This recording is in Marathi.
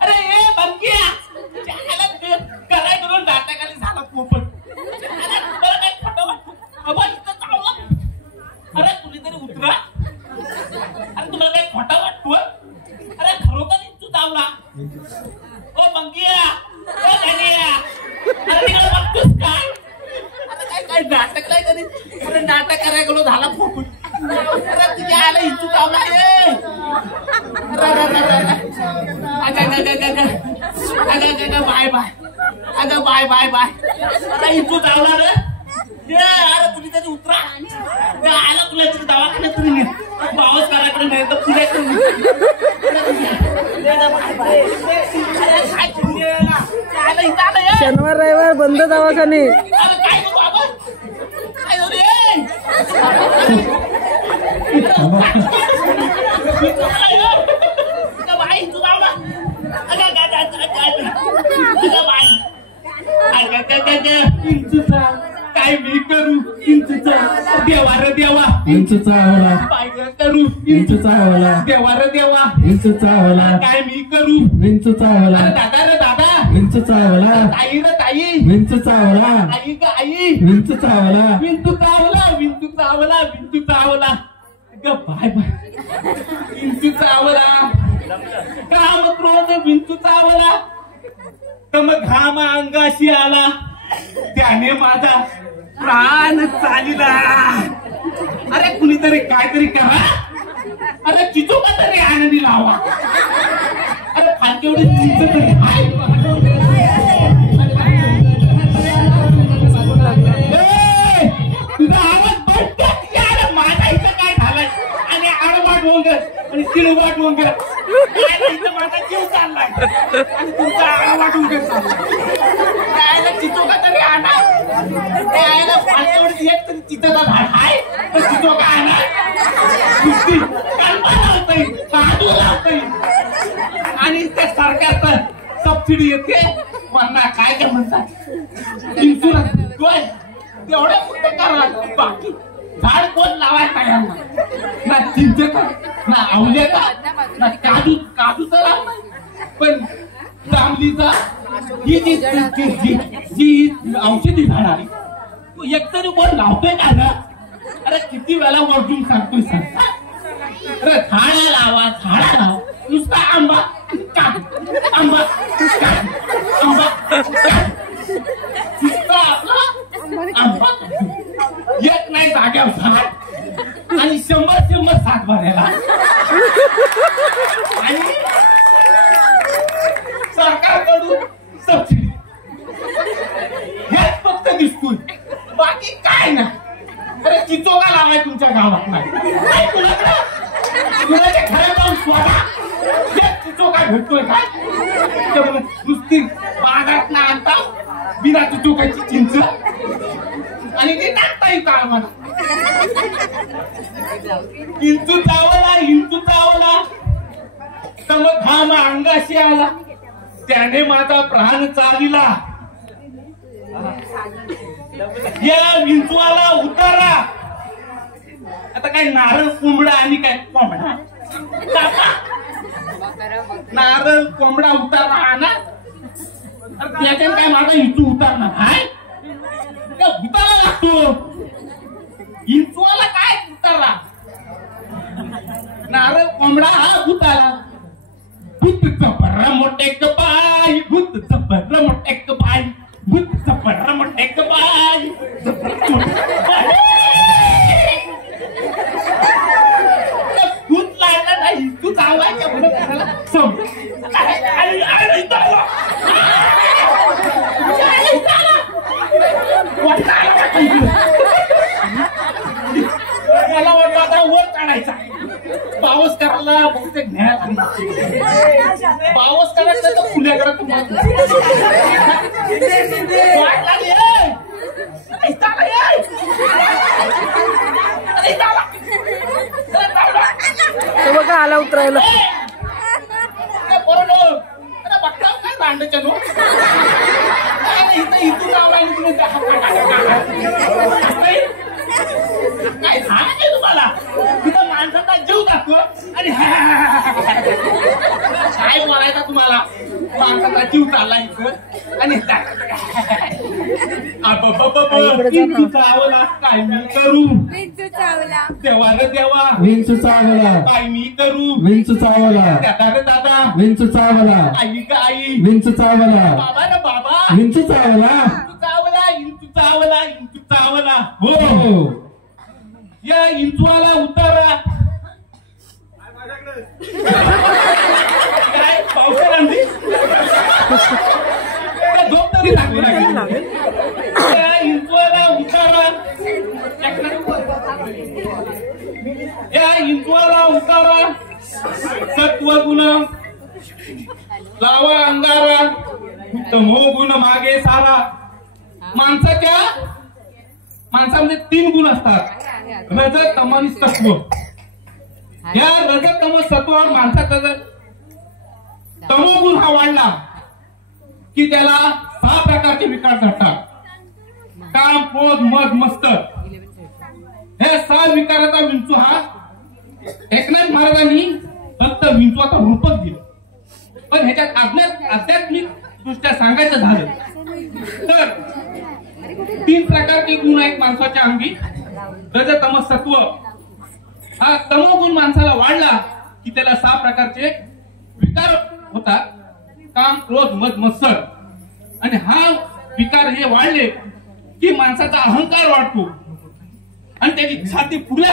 अरे ए बंकिया कराय करून नाटकाली झाला पोपट अरे कुणीतरी उतरा अरे तुम्हाला काही खोटा वाटतो अरे खरोखर इंचू चावला ओ बंकिया ओ धनिया अरे तिकडे बघतोस काय आता काय नाटक नाही कधी अरे नाटक करायला गेलो झाला पोपट अरे तुझ्या आला इंचू चावला बाय बाय अगं बाय बाय बाय आता इंचू चावला रे अरे कुणीतरी उतरा आला तुला तरी दवाखान्यात तरी नाही पाऊस करायकडे नाही तर पुढे शनिवार रविवार बंद दवाखाने काय करू आपण काय रे बाई तू लावला काय मी करू इंचूचा देवा रे देवा इंचूचा होला काय करू इंचूचा होला देवा रे देवा इंचूचा होला काय मी करू इंचूचा होला दादा रे दादा इंचूचा होला ताई रे ताई इंचूचा होला आई का आई इंचूचा होला विंतू चावला विंतू चावला विंतू चावला बाय बाय विंतू चावला काम क्रोध विंतू चावला तर मग घाम अंगाशी आला त्याने माझा प्राण चालिला अरे कुणीतरी काहीतरी करा अरे चिचोका तरी आनंदी लावा अरे फारकी एवढी चिंच तरी तुझा आवाज बघतो माझा इथं काय झालाय आणि आडवाट वगैरे आणि किळवाट वगैरे इथं माझा जीव चाललाय आणि तुमचा आडवाट वगैरे चाललाय चिचोका तरी आणा त्याला फालकेवढी एक तरी चिचोका झाड आहे तर चिचोका आणा नुसती कल्पना होतय काढू लावतय आणि त्या सरकारचं सबसिडी येते मला काय काय म्हणतात इन्शुरन्स तेवढ्या कुठे करा बाकी झाड कोण लावायला तयार नाही ना चिंचेचा ना आवल्याचा ना काजू तर पण जांभलीचा ही जी औषधी झाड आहे तू एकतरी कोण लावतोय का ना अरे किती वेळा वरतून सांगतोय सांगता अरे झाडा लावा नुसता आंबा आंबा आंबा नुसता आपला आंबा एक नाही जाग्यावर झाड आणि 100 सात भरायला आणि सरकारकडून सबसिडी हेच फक्त दिसतोय बाकी काय ना अरे चिचोका लावाय तुमच्या गावात नाही कुणाच्या घरात जाऊन स्वतः चिचोका भेटतोय काय नुसती बागात ना आणता बिना चिचोकाची चिंच आणि ते टाकता येईल का मला इंचू चावला तर मग घाम अंगाशी आला त्याने माझा प्राण चालिला या विंचवाला उतारा आता काय नारळ कोंबडा आणि काय कोंबडा नारळ कोंबडा उतारा आणा त्याच्यात काय माझा इंचू उतारणार हाय उतारा लागतो इंचवाला काय उतारला नारळ कोंबडा हा उतारा भूत चपरा मोठे पाय भूत चपरा मोठे पाय भूत चपरा मोठे पाय भूत लागला नाही तू चावायच्या पुढे मला वाटतं आता वर काढायचा पाऊस करायला बहुतेक न्यायला पाऊस करायचं तर पुण्याकडे बघा आला उतरायला बघता काय भांडायच्या नो इथून लावला माझा जीव चालला इथं आणि आईकडे जा ना. चावला काय मी करू विंचू चावला देवा रे देवा विंचू चावला काय मी करू विंचू चावला दादा रे दादा विंचू चावला आई का आई विंचू चावला बाबा रे बाबा विंचू चावला इंचू चावला इंचू चावला इंचू चावला हो या इंचवाला उतारा काय पावसाळा आणली? त्या झोप तरी लागली नाही. या इंचवाला उतारा या इंचवाला उतारा सत्वगुण लावा अंगारा तमोगुण मागे सारा माणसामध्ये 3 गुण असतात रजत तम आणि सत्व या रजत तम सत्वावर माणसाचा जर तमोगुण हा वाढला की त्याला 6 प्रकारचे विकार घडतात काम क्रोध मद मत्सर हे 6 विकाराचा विंचू हा एकनाथ महाराजांनी फक्त विंचवाचा रूपच दिलं पण ह्याच्यात आध्यात्मिक दृष्ट्या सांगायचं झालं तर 3 प्रकारचे गुण आहेत माणसाच्या अंगी रज तम सत्व हा तमोगुण माणसाला वाढला की त्याला 6 प्रकारचे विकार होतात काम क्रोध मद मत्सर आणि हा विकार हे वाढले की माणसाचा अहंकार वाढतो आणि त्याची छाती पुढे